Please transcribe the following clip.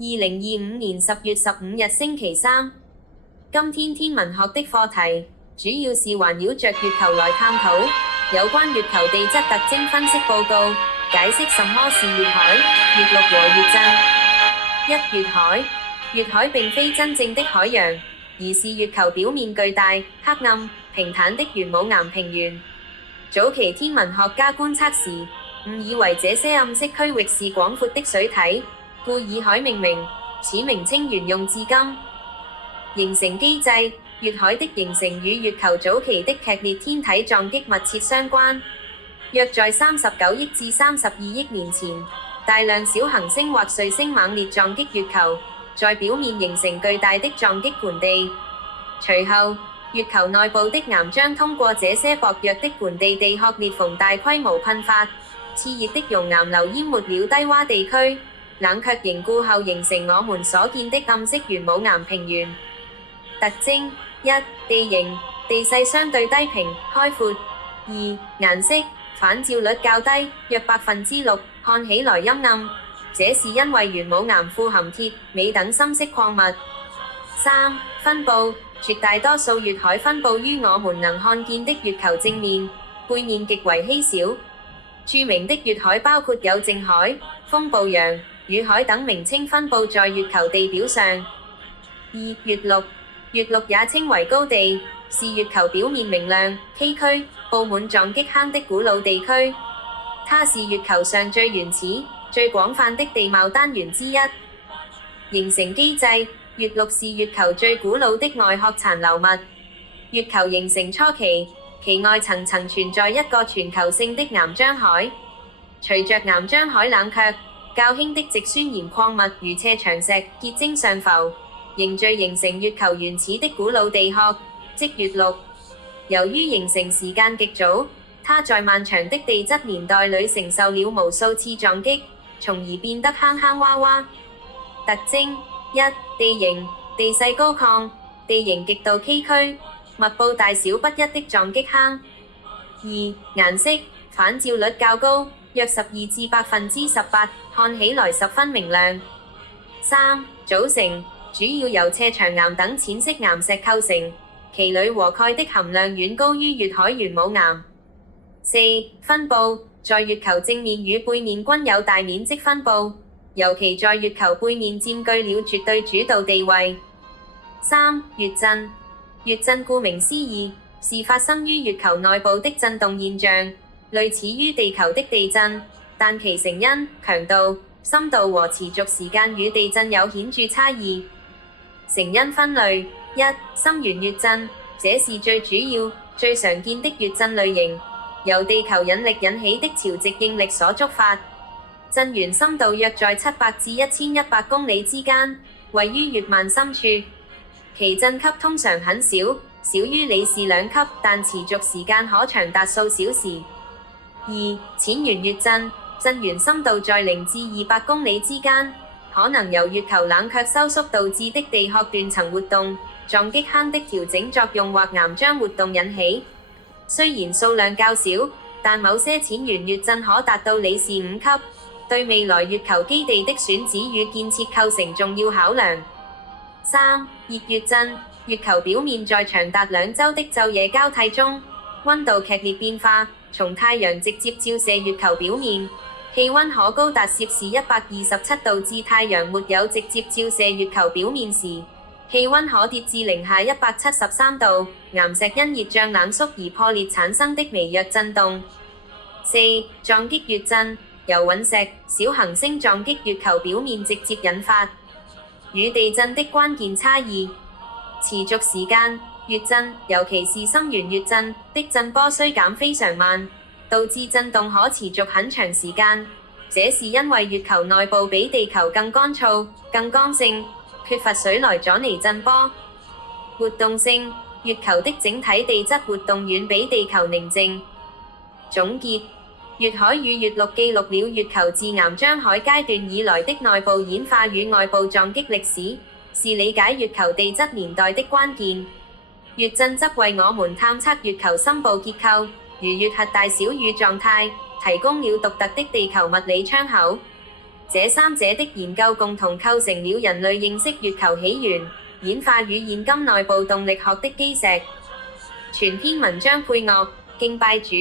2025年10月15日星期三，今天天文學的課題主要是環繞着月球來探討有關月球地質特徵分析報告，解釋什麼是月海、月陸和月震。月海，月海並非真正的海洋，而是月球表面巨大、黑暗、平坦的玄武岩平原。早期天文學家觀測時，誤以為這些暗色區域是廣闊的水體，故以海命名，此名稱沿用至今。形成機制，月海的形成與月球早期的劇烈天體撞擊密切相關。約在39億至32億年前，大量小行星或彗星猛烈撞擊月球，在表面形成巨大的撞擊盆地。隨後，月球內部的岩漿通過這些薄弱的盆地地殼裂縫大規模噴發，熾熱的熔岩流淹沒了低洼地區，冷卻凝固後形成我們所見的暗色玄武岩平原。特徵：一、地形，地勢相對低平、開闊；二、顏色，反照率較低，約6%，看起來陰暗，這是因為玄武岩富含鐵、鎂等深色礦物。三、分佈，絕大多數月海分佈於我們能看見的月球正面，背面極為稀少。著名的月海包括有靜海、風暴洋、乳海等名稱分佈在月球地表上。二、月陸，月陸也稱為高地，是月球表面明亮、崎嶇、佈滿撞擊坑的古老地區。它是月球上最原始、最廣泛的地貌單元之一。形成機制，月陸是月球最古老的外殼殘留物。月球形成初期，其外層曾存在一個全球性的岩漿海。隨着岩漿海冷卻，較輕的矽酸鹽礦物如斜長石結晶上浮，凝聚形成月球原始的古老地殼，即月陸。由於形成時間極早，它在漫長的地質年代裏承受了無數次撞擊，從而變得坑坑洼洼。特徵：一、地形，地勢高亢，地形極度崎嶇，密佈大小不一的撞擊坑。二、顏色，反照率較高，約12至18%，看起來十分明亮。三、組成，主要由斜長岩等淺色岩石構成，其鋁和鈣的含量遠高於月海玄武岩。四、分佈，在月球正面與背面均有大面積分佈，尤其在月球背面佔據了絕對主導地位。三、月震，月震顧名思義，是發生於月球內部的震動現象，類似於地球的地震，但其成因、強度、深度和持續時間與地震有顯著差異。成因分類：一、深圓月震，這是最主要、最常見的月震類型，由地球引力引起的潮汐應力所觸發。震源深度約在700至1100公里之間，位於月幔深處。其震級通常很小，少於里氏2級，但持續時間可長達數小時。二、淺圓月震，震源深度在0至200公里之間，可能由月球冷卻收縮導致的地殼斷層活動、撞擊坑的調整作用或岩漿活動引起。雖然數量較少，但某些淺圓月震可達到里氏5級，對未來月球基地的選址與建設構成重要考量。三、熱月震，月球表面在長達2周的晝夜交替中，溫度劇烈變化，從太陽直接照射月球表面，氣溫可高達攝氏127度，至太陽沒有直接照射月球表面時，氣溫可跌至零下173度，岩石因熱脹冷縮而破裂產生的微弱震動。四、撞擊月震，由隕石、小行星撞擊月球表面直接引發。與地震的關鍵差異：持續時間，月震，尤其是深圓月震的震波衰減非常慢，導致震動可持續很長時間。這是因為月球內部比地球更乾燥、更剛性，缺乏水來阻尼震波。活動性，月球的整體地質活動遠比地球寧靜。總結：月海與月陸記錄了月球自岩漿海階段以來的內部演化與外部撞擊歷史，是理解月球地質年代的關鍵。月震則為我們探測月球深部結構，如月核大小與狀態，提供了獨特的地球物理窗口。這三者的研究共同構成了人類認識月球起源、演化與現今內部動力學的基石。全篇文章配樂，敬拜主。